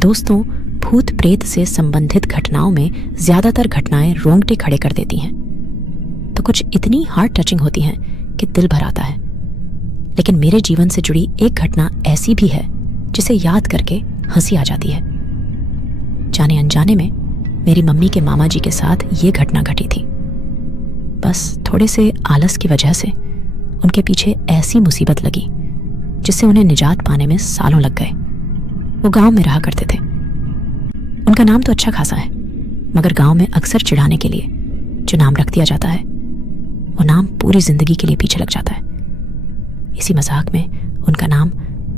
दोस्तों, भूत प्रेत से संबंधित घटनाओं में ज्यादातर घटनाएं रोंगटे खड़े कर देती हैं, तो कुछ इतनी हार्ट टचिंग होती हैं कि दिल भर आता है। लेकिन मेरे जीवन से जुड़ी एक घटना ऐसी भी है जिसे याद करके हंसी आ जाती है। जाने अनजाने में मेरी मम्मी के मामा जी के साथ ये घटना घटी थी। बस थोड़े से आलस की वजह से उनके पीछे ऐसी मुसीबत लगी जिससे उन्हें निजात पाने में सालों लग गए। वो गांव में रहा करते थे। उनका नाम तो अच्छा खासा है, मगर गांव में अक्सर चिढ़ाने के लिए जो नाम रख दिया जाता है वो नाम पूरी जिंदगी के लिए पीछे लग जाता है। इसी मजाक में उनका नाम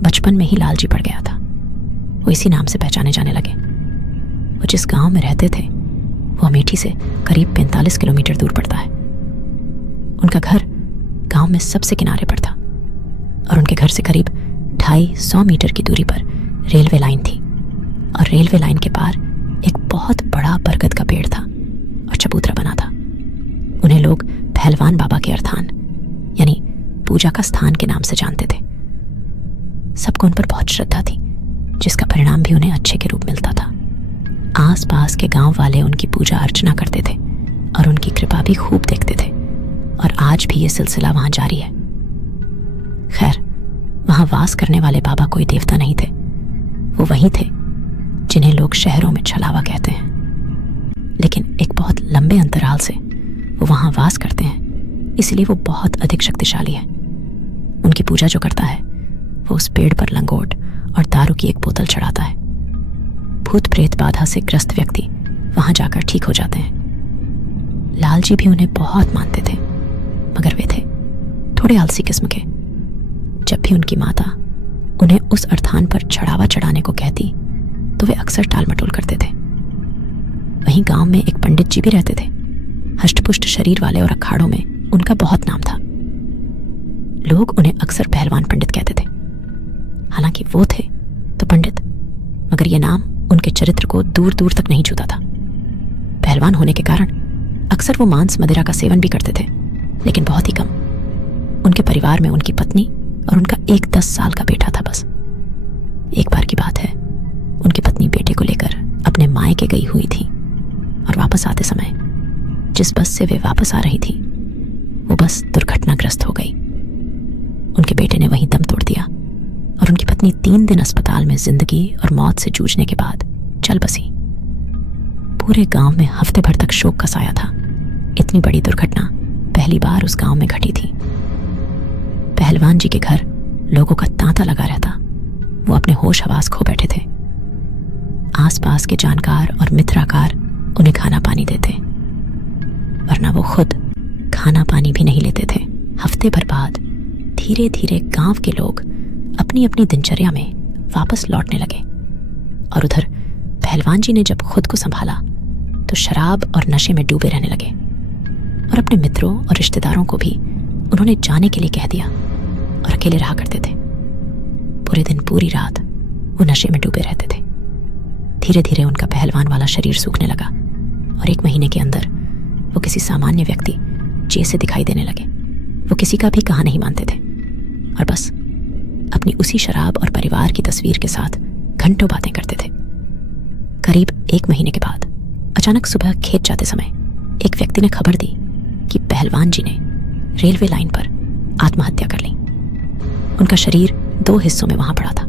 बचपन में ही लालजी पड़ गया था। वो इसी नाम से पहचाने जाने लगे। वो जिस गांव में रहते थे वो अमेठी से करीब 45 किलोमीटर दूर पड़ता है। उनका घर गांव में सबसे किनारे पर था और उनके घर से करीब 250 मीटर की दूरी पर रेलवे लाइन थी और रेलवे लाइन के पार एक बहुत बड़ा बरगद का पेड़ था और चबूतरा बना था। उन्हें लोग पहलवान बाबा के अर्थान यानी पूजा का स्थान के नाम से जानते थे। सबको उन पर बहुत श्रद्धा थी, जिसका परिणाम भी उन्हें अच्छे के रूप मिलता था। आस पास के गांव वाले उनकी पूजा अर्चना करते थे और उनकी कृपा भी खूब देखते थे और आज भी ये सिलसिला वहां जारी है। खैर, वहां वास करने वाले बाबा कोई देवता नहीं थे। वो वही थे जिन्हें लोग शहरों में छलावा कहते हैं, लेकिन एक बहुत लंबे अंतराल से वो वहां वास करते हैं, इसलिए वो बहुत अधिक शक्तिशाली है। उनकी पूजा जो करता है वो उस पेड़ पर लंगोट और दारू की एक बोतल चढ़ाता है। भूत प्रेत बाधा से ग्रस्त व्यक्ति वहां जाकर ठीक हो जाते हैं। लालजी भी उन्हें बहुत मानते थे, मगर वे थे थोड़े आलसी किस्म के। जब भी उनकी माता उन्हें उस अर्थान पर चढ़ावा चढ़ाने को कहती तो वे अक्सर टाल मटोल करते थे। वहीं गांव में एक पंडित जी भी रहते थे। हष्टपुष्ट शरीर वाले और अखाड़ों में उनका बहुत नाम था। लोग उन्हें अक्सर पहलवान पंडित कहते थे। हालांकि वो थे तो पंडित, मगर यह नाम उनके चरित्र को दूर दूर तक नहीं छूता था। पहलवान होने के कारण अक्सर वो मांस मदिरा का सेवन भी करते थे, लेकिन बहुत ही कम। उनके परिवार में उनकी पत्नी और उनका एक 10 साल का बेटा था बस। एक बार की बात है, उनकी पत्नी बेटे को लेकर अपने मायके गई हुई थी और वापस आते समय जिस बस से वे वापस आ रही थी वो बस दुर्घटनाग्रस्त हो गई। उनके बेटे ने वहीं दम तोड़ दिया और उनकी पत्नी 3 दिन अस्पताल में जिंदगी और मौत से जूझने के बाद चल बसी। पूरे गांव में हफ्ते भर तक शोक का साया था। इतनी बड़ी दुर्घटना पहली बार उस गांव में घटी थी। पहलवान जी के घर लोगों का तांता लगा रहता। वो अपने होश हवास खो बैठे थे। आसपास के जानकार और मित्राकार उन्हें खाना पानी देते, वरना वो खुद खाना पानी भी नहीं लेते थे। हफ्ते भर बाद धीरे धीरे गांव के लोग अपनी अपनी दिनचर्या में वापस लौटने लगे और उधर पहलवान जी ने जब खुद को संभाला तो शराब और नशे में डूबे रहने लगे और अपने मित्रों और रिश्तेदारों को भी उन्होंने जाने के लिए कह दिया और अकेले रहा करते थे। पूरे दिन पूरी रात वो नशे में डूबे रहते थे। धीरे धीरे उनका पहलवान वाला शरीर सूखने लगा और 1 महीने के अंदर वो किसी सामान्य व्यक्ति जैसे दिखाई देने लगे। वो किसी का भी कहा नहीं मानते थे और बस अपनी उसी शराब और परिवार की तस्वीर के साथ घंटों बातें करते थे। करीब 1 महीने के बाद अचानक सुबह खेत जाते समय एक व्यक्ति ने खबर दी कि पहलवान जी ने रेलवे लाइन पर आत्महत्या कर ली। उनका शरीर 2 हिस्सों में वहां पड़ा था।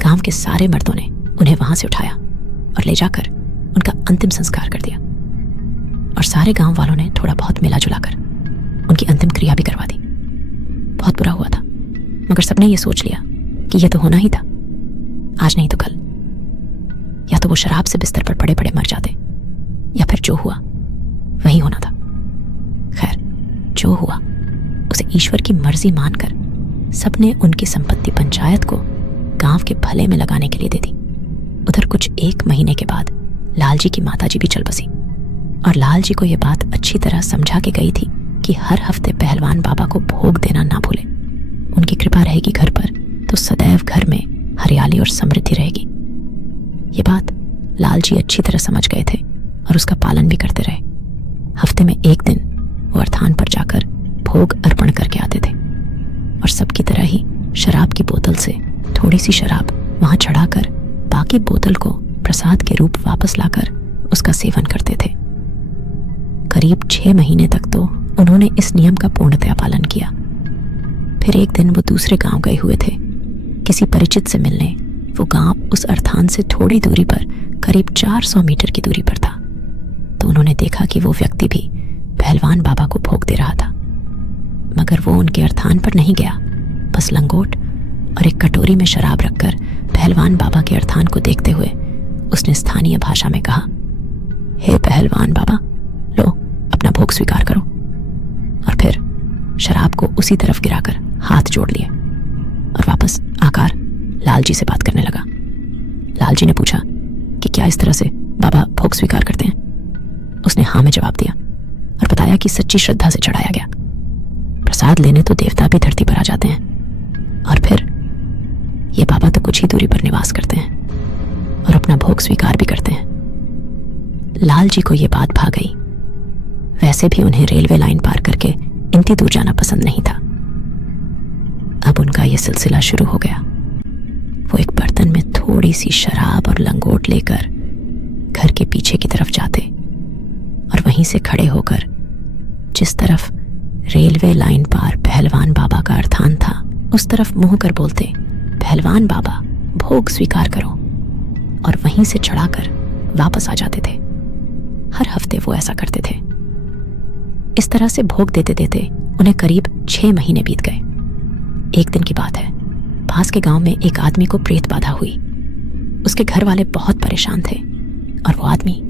गांव के सारे मर्दों ने उन्हें वहां से उठाया और ले जाकर उनका अंतिम संस्कार कर दिया और सारे गांव वालों ने थोड़ा बहुत मिला जुला कर उनकी अंतिम क्रिया भी करवा दी। बहुत बुरा हुआ था, मगर सबने ये सोच लिया कि यह तो होना ही था, आज नहीं तो कल। या तो वो शराब से बिस्तर पर पड़े पड़े मर जाते या फिर जो हुआ वही होना था। खैर, जो हुआ उसे ईश्वर की मर्जी मानकर सबने उनकी संपत्ति पंचायत को गांव के भले में लगाने के लिए दे दी। उधर कुछ 1 महीने के बाद लालजी की माताजी भी चल बसी और लालजी को यह बात अच्छी तरह समझा के गई थी कि हर हफ्ते पहलवान बाबा को भोग देना ना भूले। उनकी कृपा रहेगी घर पर तो सदैव घर में हरियाली और समृद्धि रहेगी। ये बात लालजी अच्छी तरह समझ गए थे और उसका पालन भी करते रहे। हफ्ते में 1 दिन वो अर्थान पर जाकर भोग अर्पण करके आते थे और सबकी तरह ही शराब की बोतल से थोड़ी सी शराब वहां चढ़ाकर बाकी बोतल को प्रसाद के रूप वापस लाकर उसका सेवन करते थे। करीब 6 महीने तक तो उन्होंने इस नियम का पूर्णतया पालन किया। फिर एक दिन वो दूसरे गांव गए हुए थे किसी परिचित से मिलने। वो गांव उस अर्थान से थोड़ी दूरी पर करीब 400 मीटर की दूरी पर था। तो उन्होंने देखा कि वो व्यक्ति भी पहलवान बाबा को भोग दे रहा था, मगर वो उनके अर्थान पर नहीं गया। बस लंगोट और एक कटोरी में शराब रखकर पहलवान बाबा के अर्थान को देखते हुए उसने स्थानीय भाषा में कहा, हे पहलवान बाबा, लो अपना भोग स्वीकार करो। और फिर शराब को उसी तरफ गिराकर हाथ जोड़ लिए और वापस आकर लालजी से बात करने लगा। लालजी ने पूछा कि क्या इस तरह से बाबा भोग स्वीकार करते हैं? उसने हाँ में जवाब दिया और बताया कि सच्ची श्रद्धा से चढ़ाया गया प्रसाद लेने तो देवता भी धरती पर आ जाते हैं, और फिर ये बाबा तो कुछ ही दूरी पर निवास करते हैं और अपना भोग स्वीकार भी करते हैं। लालजी को ये बात भा गई। वैसे भी उन्हें रेलवे लाइन पार करके इतनी दूर जाना पसंद नहीं था। अब उनका यह सिलसिला शुरू हो गया। वो एक बर्तन में थोड़ी सी शराब और लंगोट लेकर घर के पीछे की तरफ जाते और वहीं से खड़े होकर जिस तरफ रेलवे लाइन पार पहलवान बाबा का अर्थान था उस तरफ मुंह कर बोलते, पहलवान बाबा भोग स्वीकार करो, और वहीं से चढ़ाकर वापस आ जाते थे। हर हफ्ते वो ऐसा करते थे। इस तरह से भोग देते देते उन्हें करीब 6 महीने बीत गए। एक दिन की बात है, पास के गांव में एक आदमी को प्रेत बाधा हुई। उसके घर वाले बहुत परेशान थे और वो आदमी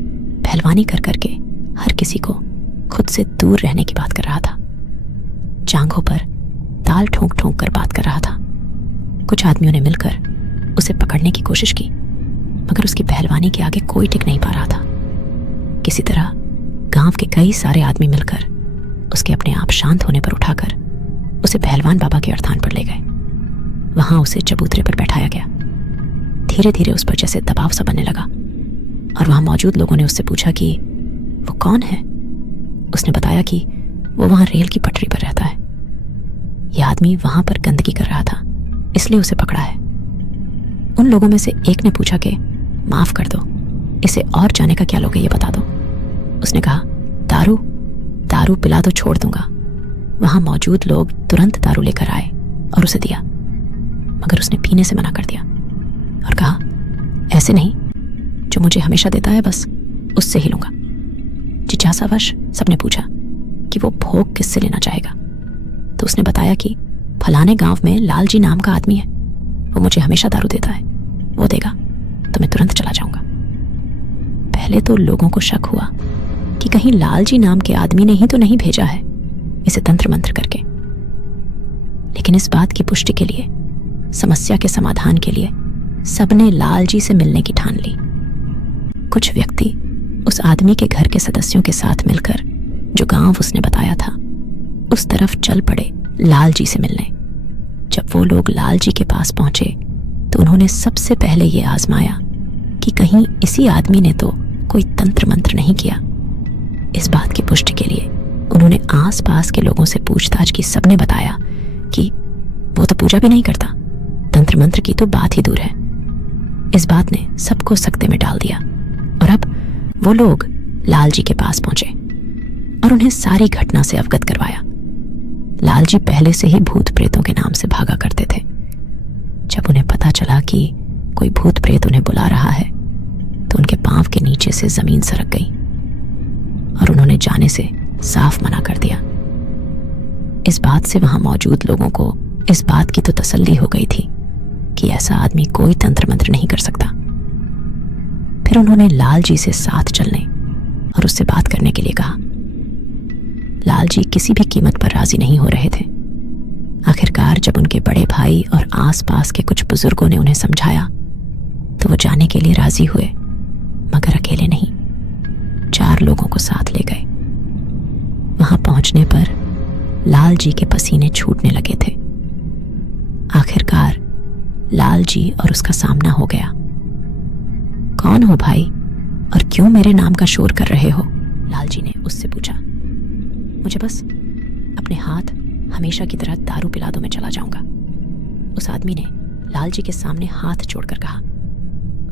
पहलवानी कर करके हर किसी को खुद से दूर रहने की बात कर रहा था। जांघों पर ताल ठोंक ठोंक कर बात कर रहा था। कुछ आदमियों ने मिलकर उसे पकड़ने की कोशिश की, मगर उसकी पहलवानी के आगे कोई टिक नहीं पा रहा था। किसी तरह गांव के कई सारे आदमी मिलकर उसके अपने आप शांत होने पर उठाकर उसे पहलवान बाबा के अर्थान पर ले गए। वहां उसे चबूतरे पर बैठाया गया। धीरे धीरे उस पर जैसे दबाव सा बनने लगा और वहां मौजूद लोगों ने उससे पूछा कि वो कौन है। उसने बताया कि वो वहां रेल की पटरी पर रहता है। यह आदमी वहां पर गंदगी कर रहा था, इसलिए उसे पकड़ा है। उन लोगों में से एक ने पूछा कि माफ कर दो, इसे और जाने का क्या लोगे ये बता दो। उसने कहा, दारू दारू पिला दो, छोड़ दूंगा। वहां मौजूद लोग तुरंत दारू लेकर आए और उसे दिया, मगर उसने पीने से मना कर दिया और कहा, ऐसे नहीं, जो मुझे हमेशा देता है बस उससे ही लूंगा। जिज्ञासावश सबने पूछा कि वो भोग किससे लेना चाहेगा। तो उसने बताया कि फलाने गांव में लालजी नाम का आदमी है, वो मुझे हमेशा दारू देता है, वो देगा तो मैं तुरंत चला जाऊंगा। पहले तो लोगों को शक हुआ कि कहीं लालजी नाम के आदमी ने ही तो नहीं भेजा है इसे तंत्र मंत्र करके। लेकिन इस बात की पुष्टि के लिए, समस्या के समाधान के लिए सबने लालजी से मिलने की ठान ली। कुछ व्यक्ति उस आदमी के घर के सदस्यों के साथ मिलकर जो गांव उसने बताया था उस तरफ चल पड़े लालजी से मिलने। जब वो लोग लालजी के पास पहुंचे तो उन्होंने सबसे पहले ये आजमाया कि कहीं इसी आदमी ने तो कोई तंत्र मंत्र नहीं किया। इस बात की पुष्टि के लिए उन्होंने आसपास के लोगों से पूछताछ की। सबने बताया कि वो तो पूजा भी नहीं करता, तंत्र मंत्र की तो बात ही दूर है। इस बात ने सबको सकते में डाल दिया और अब वो लोग लालजी के पास पहुंचे और उन्हें सारी घटना से अवगत करवाया। लालजी पहले से ही भूत प्रेतों के नाम से भागा करते थे। जब उन्हें पता चला कि कोई भूत प्रेत उन्हें बुला रहा है तो उनके पांव के नीचे से जमीन सरक गई और उन्होंने जाने से साफ मना कर दिया। इस बात से वहां मौजूद लोगों को इस बात की तो तसल्ली हो गई थी कि ऐसा आदमी कोई तंत्र मंत्र नहीं कर सकता। फिर उन्होंने लालजी से साथ चलने और उससे बात करने के लिए कहा। लालजी किसी भी कीमत पर राजी नहीं हो रहे थे। आखिरकार जब उनके बड़े भाई और आसपास के कुछ बुजुर्गों ने उन्हें समझाया तो वो जाने के लिए राजी हुए, मगर अकेले नहीं, 4 लोगों को साथ ले गए। वहां पहुंचने पर लालजी के पसीने छूटने लगे थे। आखिरकार लालजी और उसका सामना हो गया। कौन हो भाई और क्यों मेरे नाम का शोर कर रहे हो? लालजी ने उससे पूछा। मुझे बस अपने हाथ हमेशा की तरह दारू पिला दो, मैं चला जाऊंगा। उस आदमी ने लालजी के सामने हाथ जोड़कर कहा।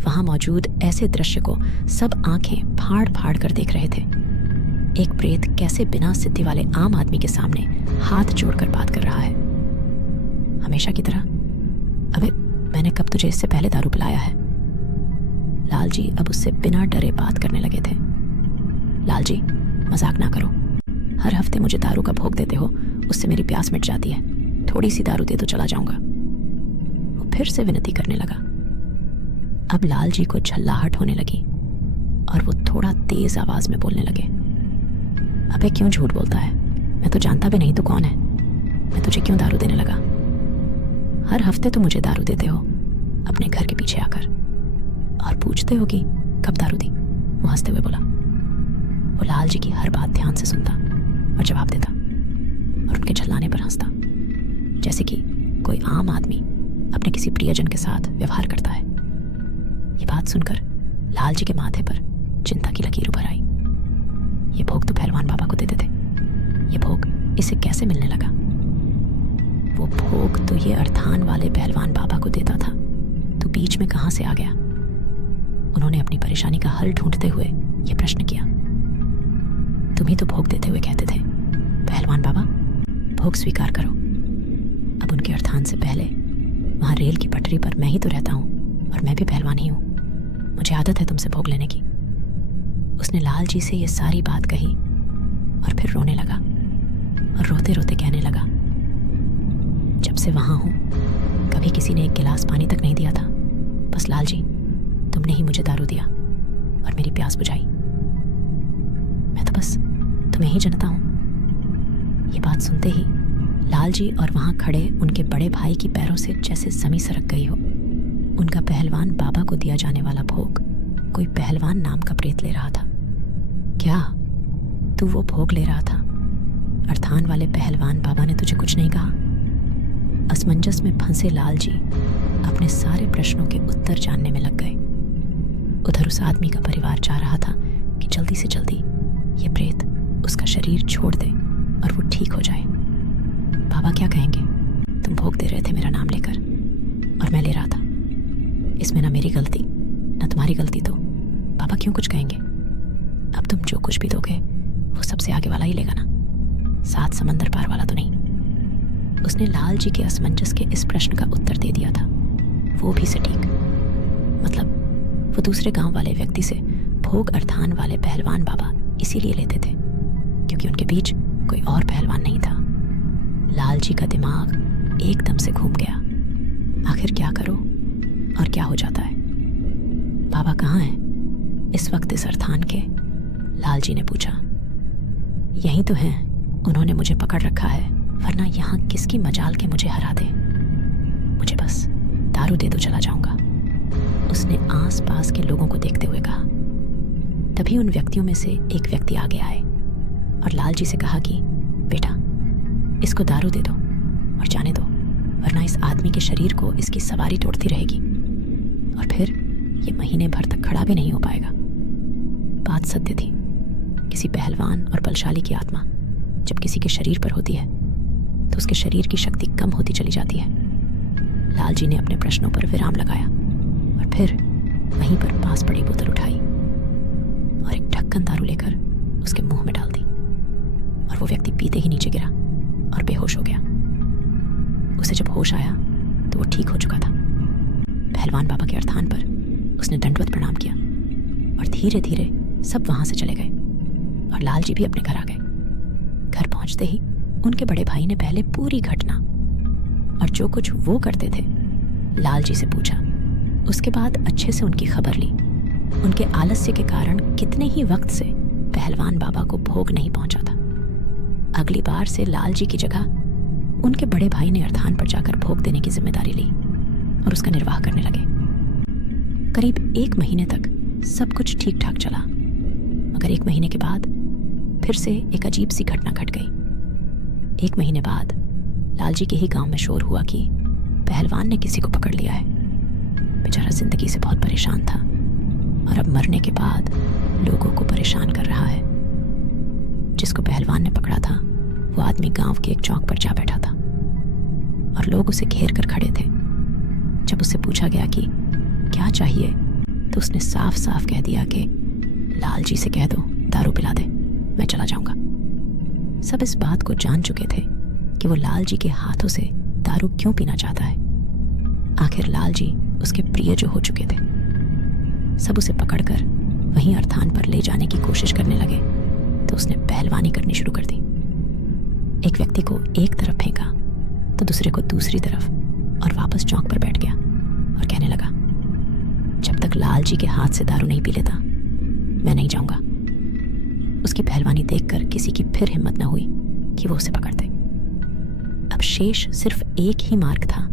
वहां मौजूद ऐसे दृश्य को सब आंखें फाड़ फाड़ कर देख रहे थे। एक प्रेत कैसे बिना सिद्धि वाले आम आदमी के सामने हाथ जोड़कर बात कर रहा है। हमेशा की तरह। अबे मैंने कब तुझे इससे पहले दारू पिलाया है? लालजी अब उससे बिना डरे बात करने लगे थे। लालजी मजाक ना करो, हर हफ्ते मुझे दारू का भोग देते हो, उससे मेरी प्यास मिट जाती है। थोड़ी सी दारू दे तो चला जाऊंगा। वो फिर से विनती करने लगा। अब लालजी को झल्लाहट होने लगी और वो थोड़ा तेज आवाज में बोलने लगे। अबे क्यों झूठ बोलता है? मैं तो जानता भी नहीं तू कौन है। मैं तुझे क्यों दारू देने लगा? हर हफ्ते तो मुझे दारू देते हो अपने घर के पीछे आकर, और पूछते हो कि कब दारू दी। वो हंसते हुए बोला। वो लालजी की हर बात ध्यान से सुनता और जवाब देता और उनके झल्लाने पर हंसता, जैसे कि कोई आम आदमी अपने किसी प्रियजन के साथ व्यवहार करता है। ये बात सुनकर लालजी के माथे पर चिंता की लकीर उभर आई। ये भोग तो पहलवान बाबा को देते थे, ये भोग इसे कैसे मिलने लगा? वो भोग तो ये अर्थान वाले पहलवान बाबा को देता था, तो बीच में कहां से आ गया? उन्होंने अपनी परेशानी का हल ढूंढते हुए ये प्रश्न किया। तुम ही तो भोग देते हुए कहते थे, पहलवान बाबा भोग स्वीकार करो। अब उनके अर्थान से पहले वहां रेल की पटरी पर मैं ही तो रहता हूं और मैं भी पहलवान ही हूं। मुझे आदत है तुमसे भोग लेने की। उसने लालजी से ये सारी बात कही और फिर रोने लगा और रोते रोते कहने लगा, जब से वहां हूं कभी किसी ने एक गिलास पानी तक नहीं दिया था। बस लालजी तुमने ही मुझे दारू दिया और मेरी प्यास बुझाई। मैं तो बस तुम्हें ही जानता हूं। ये बात सुनते ही लालजी और वहां खड़े उनके बड़े भाई की पैरों से जैसे जमी सरक गई हो। उनका पहलवान बाबा को दिया जाने वाला भोग कोई पहलवान नाम का प्रेत ले रहा था। क्या तू वो भोग ले रहा था? अर्थान वाले पहलवान बाबा ने तुझे कुछ नहीं कहा? असमंजस में फंसे लालजी अपने सारे प्रश्नों के उत्तर जानने में लग गए। उधर उस आदमी का परिवार चाह रहा था कि जल्दी से जल्दी ये प्रेत उसका शरीर छोड़ दे और वो ठीक हो जाए। बाबा क्या कहेंगे? तुम भोग दे रहे थे मेरा नाम लेकर और मैं ले रहा था। इसमें ना मेरी गलती ना तुम्हारी गलती, तो बाबा क्यों कुछ कहेंगे? अब तुम जो कुछ भी दोगे वो सबसे आगे वाला ही लेगा ना, 7 समंदर पार वाला तो नहीं। उसने लालजी के असमंजस के इस प्रश्न का उत्तर दे दिया था, वो भी सटीक। मतलब वो दूसरे गांव वाले व्यक्ति से भोग अर्थान वाले पहलवान बाबा इसीलिए लेते थे क्योंकि उनके बीच कोई और पहलवान नहीं था। लालजी का दिमाग एकदम से घूम गया। आखिर क्या करो और क्या हो जाता है? बाबा कहाँ हैं इस वक्त इस अर्थान के? लालजी ने पूछा। यही तो हैं, उन्होंने मुझे पकड़ रखा है, वरना यहाँ किसकी मजाल के मुझे हरा दे। मुझे बस दारू दे दो, चला जाऊंगा। उसने आस पास के लोगों को देखते हुए कहा। तभी उन व्यक्तियों में से एक व्यक्ति आगे आए और लालजी से कहा कि बेटा इसको दारू दे दो और जाने दो, वरना इस आदमी के शरीर को इसकी सवारी तोड़ती रहेगी और फिर ये महीने भर तक खड़ा भी नहीं हो पाएगा। बात सत्य थी। किसी पहलवान और बलशाली की आत्मा जब किसी के शरीर पर होती है तो उसके शरीर की शक्ति कम होती चली जाती है। लालजी ने अपने प्रश्नों पर विराम लगाया और फिर वहीं पर पास पड़ी बोतल उठाई और एक ढक्कन दारू लेकर उसके मुंह में डाल दी और वो व्यक्ति पीते ही नीचे गिरा और बेहोश हो गया। उसे जब होश आया तो वो ठीक हो चुका था। पहलवान बाबा के अर्थान पर उसने दंडवत प्रणाम किया और धीरे धीरे सब वहां से चले गए और लालजी भी अपने घर आ गए। घर पहुंचते ही उनके बड़े भाई ने पहले पूरी घटना और जो कुछ वो करते थे लालजी से पूछा। उसके बाद अच्छे से उनकी खबर ली। उनके आलस्य के कारण कितने ही वक्त से पहलवान बाबा को भोग नहीं पहुंचा था। अगली बार से लालजी की जगह उनके बड़े भाई ने अर्थान पर जाकर भोग देने की जिम्मेदारी ली और उसका निर्वाह करने लगे। करीब 1 महीने तक सब कुछ ठीक ठाक चला, मगर 1 महीने के बाद फिर से एक अजीब सी घटना घट गई। 1 महीने बाद लालजी के ही गांव में शोर हुआ कि पहलवान ने किसी को पकड़ लिया है। बेचारा जिंदगी से बहुत परेशान था और अब मरने के बाद लोगों को परेशान कर रहा है। जिसको पहलवान ने पकड़ा था वो आदमी गांव के एक चौक पर जा बैठा था और लोग उसे घेर कर खड़े थे। जब उससे पूछा गया कि क्या चाहिए तो उसने साफ साफ कह दिया कि लाल जी से कह दो दारू पिला दे, मैं चला जाऊंगा। सब इस बात को जान चुके थे कि वो लाल जी के हाथों से दारू क्यों पीना चाहता है। आखिर लाल जी उसके प्रिय जो हो चुके थे। सब उसे पकड़कर वहीं अर्थान पर ले जाने की कोशिश करने लगे तो उसने पहलवानी करनी शुरू कर दी। एक व्यक्ति को एक तरफ फेंका तो दूसरे को दूसरी तरफ और वापस चौक पर बैठ गया और कहने लगा, जब तक लाल जी के हाथ से दारू नहीं पी लेता मैं नहीं जाऊंगा। उसकी पहलवानी देखकर किसी की फिर हिम्मत न हुई कि वो उसे पकड़ते। अब शेष सिर्फ एक ही मार्ग था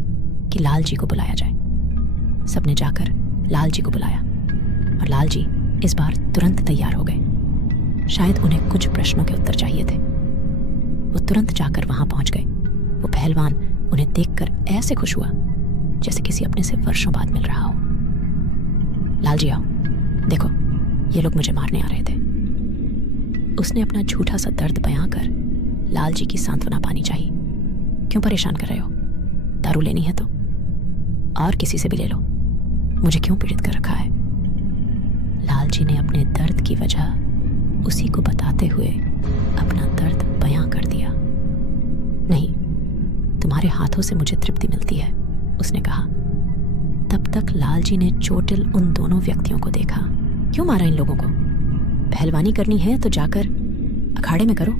कि लाल जी को बुलाया जाए। सबने जाकर लाल जी को बुलाया और लाल जी इस बार तुरंत तैयार हो गए। शायद उन्हें कुछ प्रश्नों के उत्तर चाहिए थे। वो तुरंत जाकर वहां पहुंच गए। वो पहलवान उन्हें देखकर ऐसे खुश हुआ जैसे किसी अपने से वर्षों बाद मिल रहा हो। लाल जी आओ, देखो ये लोग मुझे मारने आ रहे थे। उसने अपना झूठा सा दर्द बयां कर लाल जी की सांत्वना पानी चाहिए। क्यों परेशान कर रहे हो? दारू लेनी है तो और किसी से भी ले लो, मुझे क्यों पीड़ित कर रखा है? लाल जी ने अपने दर्द की वजह उसी को बताते हुए अपना दर्द बयां कर दिया। नहीं, तुम्हारे हाथों से मुझे तृप्ति मिलती है, उसने कहा। तब तक लाल जी ने चोटिल उन दोनों व्यक्तियों को देखा। क्यों मारा इन लोगों को? पहलवानी करनी है तो जाकर अखाड़े में करो।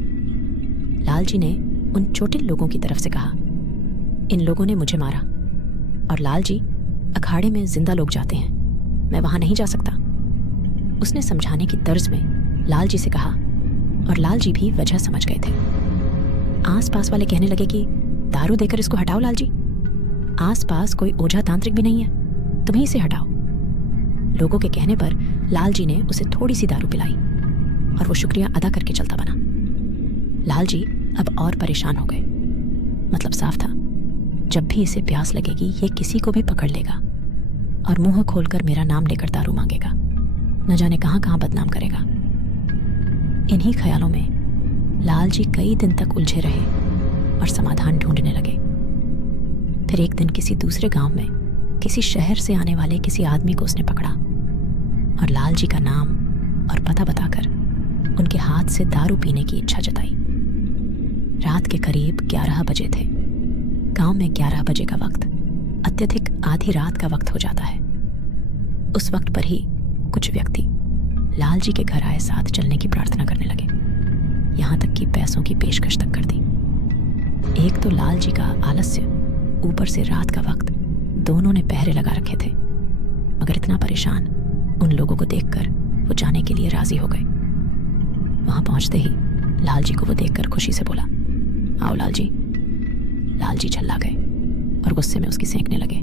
लाल जी ने उन चोटिल लोगों की तरफ से कहा, इन लोगों ने मुझे मारा और लाल जी अखाड़े में जिंदा लोग जाते हैं, मैं वहां नहीं जा सकता। उसने समझाने की तर्ज में लाल जी से कहा और लाल जी भी वजह समझ गए थे। आसपास वाले कहने लगे कि दारू देकर इसको हटाओ लाल जी, आसपास कोई ओझा तांत्रिक भी नहीं है, तुम्हें इसे हटाओ। लोगों के कहने पर लाल जी ने उसे थोड़ी सी दारू पिलाई और वो शुक्रिया अदा करके चलता बना। लाल जी अब और परेशान हो गए। मतलब साफ था, जब भी इसे प्यास लगेगी ये किसी को भी पकड़ लेगा और मुंह खोलकर मेरा नाम लेकर दारू मांगेगा, न जाने कहां कहां बदनाम करेगा। इन्हीं ख्यालों में लाल जी कई दिन तक उलझे रहे और समाधान ढूंढने लगे। फिर एक दिन किसी दूसरे गांव में किसी शहर से आने वाले किसी आदमी को उसने पकड़ा और लाल जी का नाम और पता बताकर उनके हाथ से दारू पीने की इच्छा जताई। रात के करीब 11 बजे थे। गांव में 11 बजे का वक्त अत्यधिक आधी रात का वक्त हो जाता है। उस वक्त पर ही कुछ व्यक्ति लाल जी के घर आए साथ चलने की प्रार्थना करने लगे, यहां तक कि पैसों की पेशकश तक कर दी। एक तो लाल जी का आलस्य, ऊपर से रात का वक्त, दोनों ने पहरे लगा रखे थे। मगर इतना परेशान उन लोगों को देखकर वो जाने के लिए राजी हो गए। वहां पहुंचते ही लाल जी को वो देखकर खुशी से बोला, आओ लाल जी। लाल जी झल्ला गए और गुस्से में उसकी सेंकने लगे।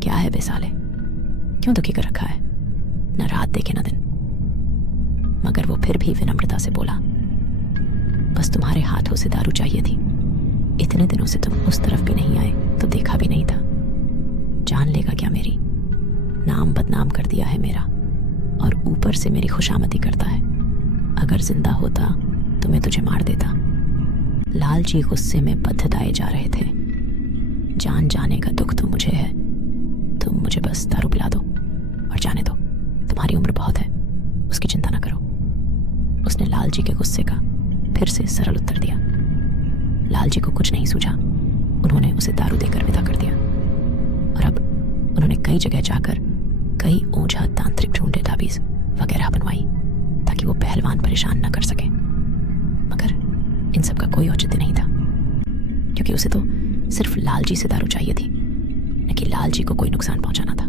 क्या है बेसाले, क्यों दुखी कर रखा है? न रात देखे न दिन। मगर वो फिर भी विनम्रता से बोला, बस तुम्हारे हाथों से दारू चाहिए थी। इतने दिनों से तुम उस तरफ भी नहीं आए तो देखा भी नहीं था। जान लेगा क्या मेरी? नाम बदनाम कर दिया है मेरा और ऊपर से मेरी खुशामदी करता है। अगर जिंदा होता तो मैं तुझे मार देता। लाल जी गुस्से में बद्धदाए जा रहे थे। जान जाने का दुख तो मुझे है, तुम मुझे बस दारू पिला दो और जाने दो। तुम्हारी उम्र बहुत है, उसकी चिंता ना करो। उसने लाल जी के गुस्से का फिर से सरल उत्तर दिया। लाल जी को कुछ नहीं सूझा। उन्होंने उसे दारू देकर विदा कर दिया और अब उन्होंने कई जगह जाकर कई ओझा तांत्रिक ढूंढे, ताबीज वगैरह बनवाई ताकि वो पहलवान परेशान न कर सके। मगर इन सब का कोई औचित्य नहीं था, क्योंकि उसे तो सिर्फ लाल जी से दारू चाहिए थी, न कि लाल जी को कोई नुकसान पहुंचाना था।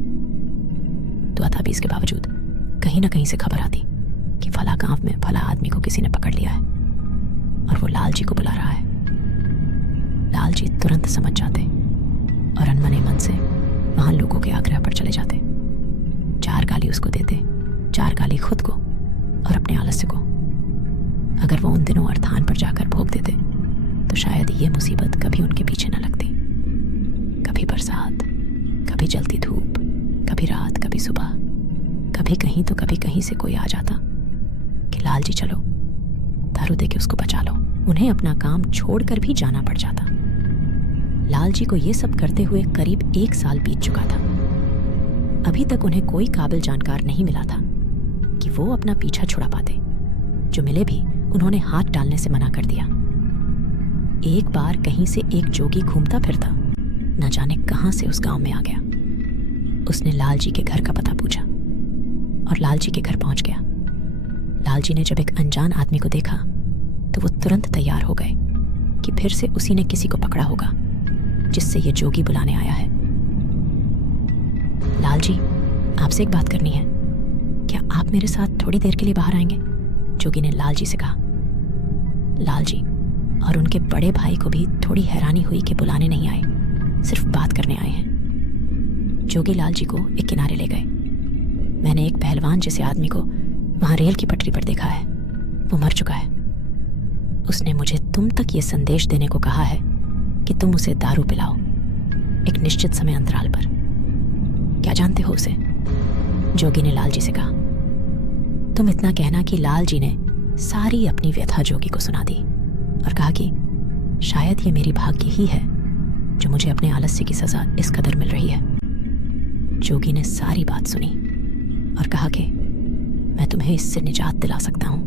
दुआ ताबीज के बावजूद कहीं ना कहीं से खबर आती कि फला गांव में फला आदमी को किसी ने पकड़ लिया है और वो लाल जी को बुला रहा है। लाल जी तुरंत समझ जाते और अनमने मन से वहां लोगों के आग्रह पर चले जाते। 4 गाली उसको देते, 4 गाली खुद को और अपने आलस्य को। अगर वो उन दिनों अर्थान पर जाकर भोग देते तो शायद ये मुसीबत कभी उनके पीछे न लगती। कभी बरसात, कभी जलती धूप, कभी रात, कभी सुबह, कभी कहीं तो कभी कहीं से कोई आ जाता कि लाल जी चलो, दारू दे के उसको बचा लो। उन्हें अपना काम छोड़कर भी जाना पड़ जाता। लाल जी को ये सब करते हुए करीब 1 साल बीत चुका था। अभी तक उन्हें कोई काबिल जानकार नहीं मिला था कि वो अपना पीछा छुड़ा पाते। जो मिले भी उन्होंने हाथ डालने से मना कर दिया। एक बार कहीं से एक जोगी घूमता फिरता न जाने कहां से उस गांव में आ गया। उसने लाल जी के घर का पता पूछा और लाल जी के घर पहुंच गया। लाल जी ने जब एक अनजान आदमी को देखा तो वो तुरंत तैयार हो गए कि फिर से उसी ने किसी को पकड़ा होगा जिससे ये जोगी बुलाने आया है। लाल जी, आपसे एक बात करनी है, क्या आप मेरे साथ थोड़ी देर के लिए बाहर आएंगे? जोगी ने लाल जी से कहा। लाल जी और उनके बड़े भाई को भी थोड़ी हैरानी हुई कि बुलाने नहीं आए, सिर्फ बात करने आए हैं। जोगी लाल जी को एक किनारे ले गए। मैंने एक पहलवान जैसे आदमी को वहां रेल की पटरी पर देखा है, वो मर चुका है। उसने मुझे तुम तक ये संदेश देने को कहा है कि तुम उसे दारू पिलाओ एक निश्चित समय अंतराल पर। क्या जानते हो उसे? जोगी ने लाल जी से कहा। तुम इतना कहना कि लाल जी ने सारी अपनी व्यथा जोगी को सुना दी और कहा कि शायद ये मेरी भाग्य ही है जो मुझे अपने आलस्य की सजा इस कदर मिल रही है। जोगी ने सारी बात सुनी और कहा कि मैं तुम्हें इससे निजात दिला सकता हूं,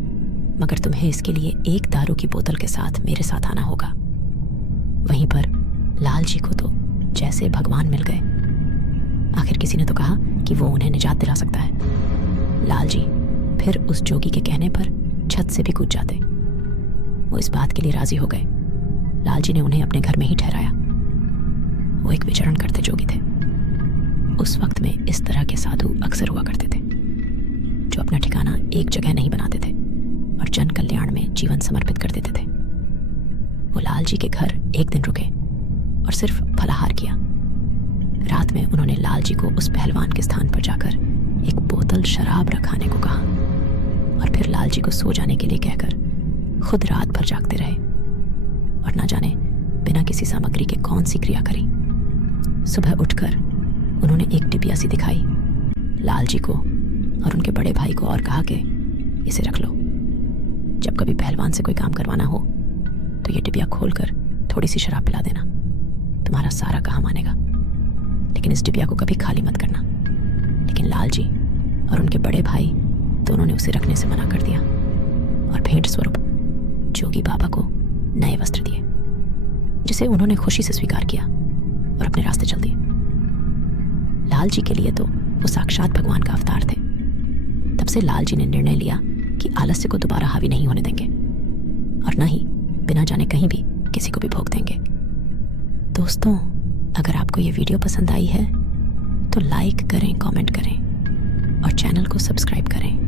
मगर तुम्हें इसके लिए एक दारू की बोतल के साथ मेरे साथ आना होगा। वहीं पर लाल जी को तो जैसे भगवान मिल गए। आखिर किसी ने तो कहा कि वो उन्हें निजात दिला सकता है। लाल जी फिर उस जोगी के कहने पर छत से भी कूद जाते। वो इस बात के लिए राजी हो गए। लाल जी ने उन्हें अपने घर में ही ठहराया। वो एक विचरण करते जोगी थे। उस वक्त में इस तरह के साधु अक्सर हुआ करते थे जो अपना ठिकाना एक जगह नहीं बनाते थे और जन कल्याण में जीवन समर्पित कर देते थे। वो लाल जी के घर एक दिन रुके और सिर्फ फलाहार किया। रात में उन्होंने लाल जी को उस पहलवान के स्थान पर जाकर एक बोतल शराब रखाने को कहा और फिर लाल जी को सो जाने के लिए कहकर खुद रात भर जागते रहे और न जाने बिना किसी सामग्री के कौन सी क्रिया करी। सुबह उठकर उन्होंने एक डिबिया सी दिखाई लाल जी को और उनके बड़े भाई को और कहा कि इसे रख लो। जब कभी पहलवान से कोई काम करवाना हो तो ये डिबिया खोलकर थोड़ी सी शराब पिला देना, तुम्हारा सारा काम आनेगा। लेकिन इस डिबिया को कभी खाली मत करना। लेकिन लाल जी और उनके बड़े भाई दोनों ने उसे रखने से मना कर दिया और भेंट स्वरूप जोगी बाबा को नए वस्त्र दिए, जिसे उन्होंने खुशी से स्वीकार किया और अपने रास्ते चल दिए। लाल जी के लिए तो वो साक्षात भगवान का अवतार थे। तब से लाल जी ने निर्णय लिया कि आलस्य को दोबारा हावी नहीं होने देंगे और न ही बिना जाने कहीं भी किसी को भी भोग देंगे। दोस्तों, अगर आपको ये वीडियो पसंद आई है तो लाइक करें, कमेंट करें और चैनल को सब्सक्राइब करें।